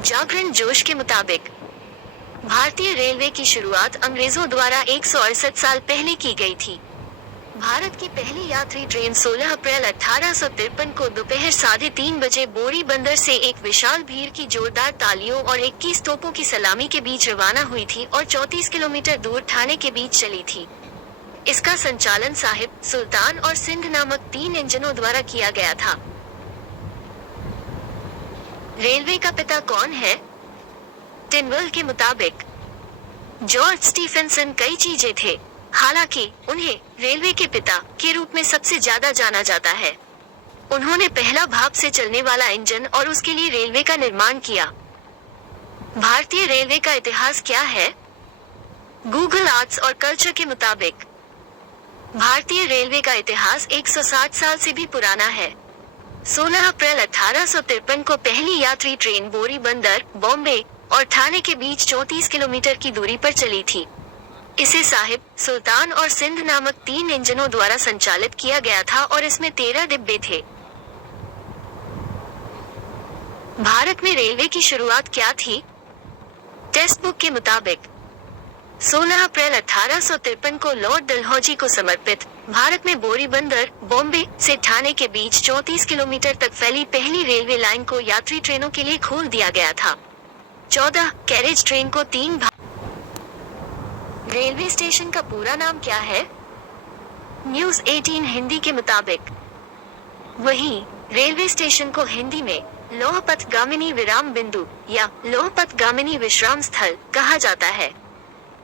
जागरण जोश के मुताबिक भारतीय रेलवे की शुरुआत अंग्रेजों द्वारा 168 साल पहले की गई थी। भारत की पहली यात्री ट्रेन 16 अप्रैल 1853 को दोपहर 3:30 बजे बोरी बंदर से एक विशाल भीड़ की जोरदार तालियों और 21 तोपों की सलामी के बीच रवाना हुई थी और 34 किलोमीटर दूर ठाणे के बीच चली थी। इसका संचालन साहिब, सुल्तान और सिंध नामक 3 इंजनों द्वारा किया गया था। रेलवे का पिता कौन है? टिनवल के मुताबिक जॉर्ज स्टीफेंसन कई चीजें थे, हालांकि उन्हें रेलवे के पिता के रूप में सबसे ज्यादा जाना जाता है। उन्होंने पहला भाप से चलने वाला इंजन और उसके लिए रेलवे का निर्माण किया। भारतीय रेलवे का इतिहास क्या है? गूगल आर्ट्स और कल्चर के मुताबिक भारतीय रेलवे का इतिहास 160 साल से भी पुराना है। 16 अप्रैल 1853 को पहली यात्री ट्रेन बोरी बंदर, बॉम्बे और ठाणे के बीच 34 किलोमीटर की दूरी पर चली थी। इसे साहिब, सुल्तान और सिंध नामक 3 इंजनों द्वारा संचालित किया गया था और इसमें 13 डिब्बे थे। भारत में रेलवे की शुरुआत क्या थी? टेक्स्ट बुक के मुताबिक 16 अप्रैल 1853 को लॉर्ड डलहौजी को समर्पित भारत में बोरी बंदर, बॉम्बे से ठाणे के बीच 34 किलोमीटर तक फैली पहली रेलवे लाइन को यात्री ट्रेनों के लिए खोल दिया गया था। 14 कैरेज ट्रेन को 3 रेलवे स्टेशन का पूरा नाम क्या है? न्यूज 18 हिंदी के मुताबिक वहीं रेलवे स्टेशन को हिंदी में लौहपथ गामिनी विराम बिंदु या लौहपथ गामिनी विश्राम स्थल कहा जाता है।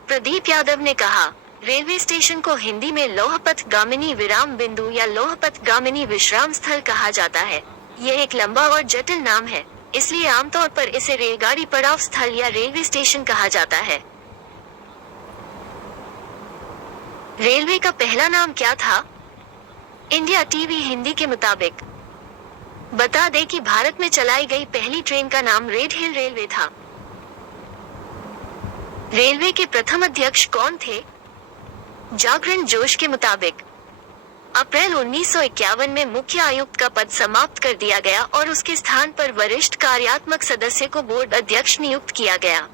प्रदीप यादव ने कहा, रेलवे स्टेशन को हिंदी में लौहपथ गामिनी विराम बिंदु या लौहपथ गामिनी विश्राम स्थल कहा जाता है। यह एक लंबा और जटिल नाम है, इसलिए आमतौर पर इसे रेलगाड़ी पड़ाव स्थल या रेलवे स्टेशन कहा जाता है। रेलवे का पहला नाम क्या था? इंडिया टीवी हिंदी के मुताबिक बता दें कि भारत में चलाई गई पहली ट्रेन का नाम रेड हिल रेलवे था। रेलवे के प्रथम अध्यक्ष कौन थे? जागरण जोश के मुताबिक अप्रैल 1951 में मुख्य आयुक्त का पद समाप्त कर दिया गया और उसके स्थान पर वरिष्ठ कार्यात्मक सदस्य को बोर्ड अध्यक्ष नियुक्त किया गया।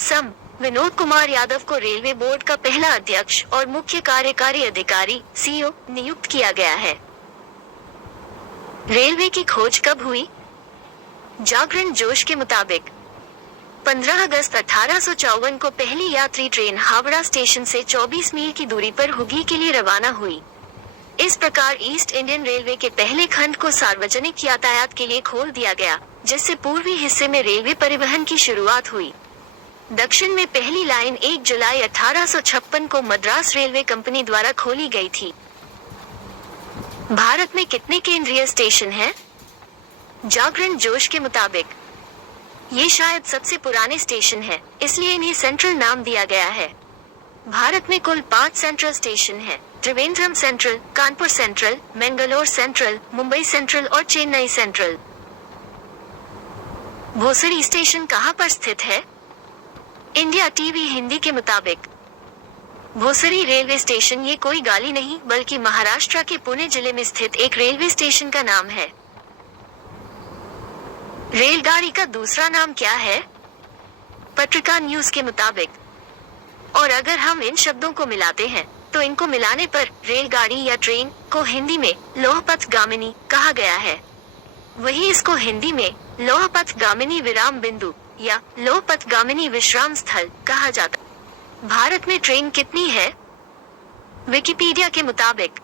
सम विनोद कुमार यादव को रेलवे बोर्ड का पहला अध्यक्ष और मुख्य कार्यकारी अधिकारी सीईओ नियुक्त किया गया है। रेलवे की खोज कब हुई? जागरण जोश के मुताबिक 15 अगस्त 1854 को पहली यात्री ट्रेन हावड़ा स्टेशन से 24 मील की दूरी पर हुगली के लिए रवाना हुई। इस प्रकार ईस्ट इंडियन रेलवे के पहले खंड को सार्वजनिक यातायात के लिए खोल दिया गया, जिससे पूर्वी हिस्से में रेलवे परिवहन की शुरुआत हुई। दक्षिण में पहली लाइन 1 जुलाई 1856 को मद्रास रेलवे कंपनी द्वारा खोली गई थी। भारत में कितने केंद्रीय स्टेशन हैं? जागरण जोश के मुताबिक ये शायद सबसे पुराने स्टेशन है, इसलिए इन्हें सेंट्रल नाम दिया गया है। भारत में कुल 5 सेंट्रल स्टेशन हैं: Trivandrum central, Kanpur central, Mangalore central, Mumbai central और चेन्नई सेंट्रल। भोसरी स्टेशन कहाँ पर स्थित है? इंडिया टीवी हिंदी के मुताबिक भोसरी रेलवे स्टेशन ये कोई गाली नहीं बल्कि महाराष्ट्र के पुणे जिले में स्थित एक रेलवे स्टेशन का नाम है। रेलगाड़ी का दूसरा नाम क्या है? पत्रिका न्यूज के मुताबिक और अगर हम इन शब्दों को मिलाते हैं तो इनको मिलाने पर रेलगाड़ी या ट्रेन को हिंदी में लौहपथ गामिनी कहा गया है। वही इसको हिंदी में लौहपथ गामिनी विराम बिंदु या लौहपथ गामिनी विश्राम स्थल कहा जाता है। भारत में ट्रेन कितनी है? विकिपीडिया के मुताबिक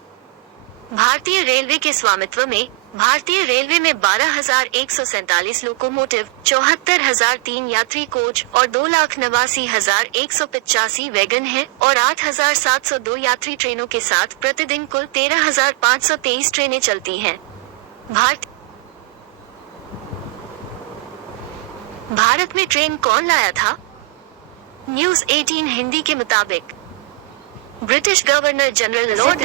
भारतीय रेलवे के स्वामित्व में भारतीय रेलवे में 12,147 लोकोमोटिव, 74,003 यात्री कोच और 2,89,185 वैगन हैं और 8,702 यात्री ट्रेनों के साथ प्रतिदिन कुल 13,523 ट्रेनें चलती हैं। भारत में ट्रेन कौन लाया था? न्यूज 18 हिंदी के मुताबिक ब्रिटिश गवर्नर जनरल लॉर्ड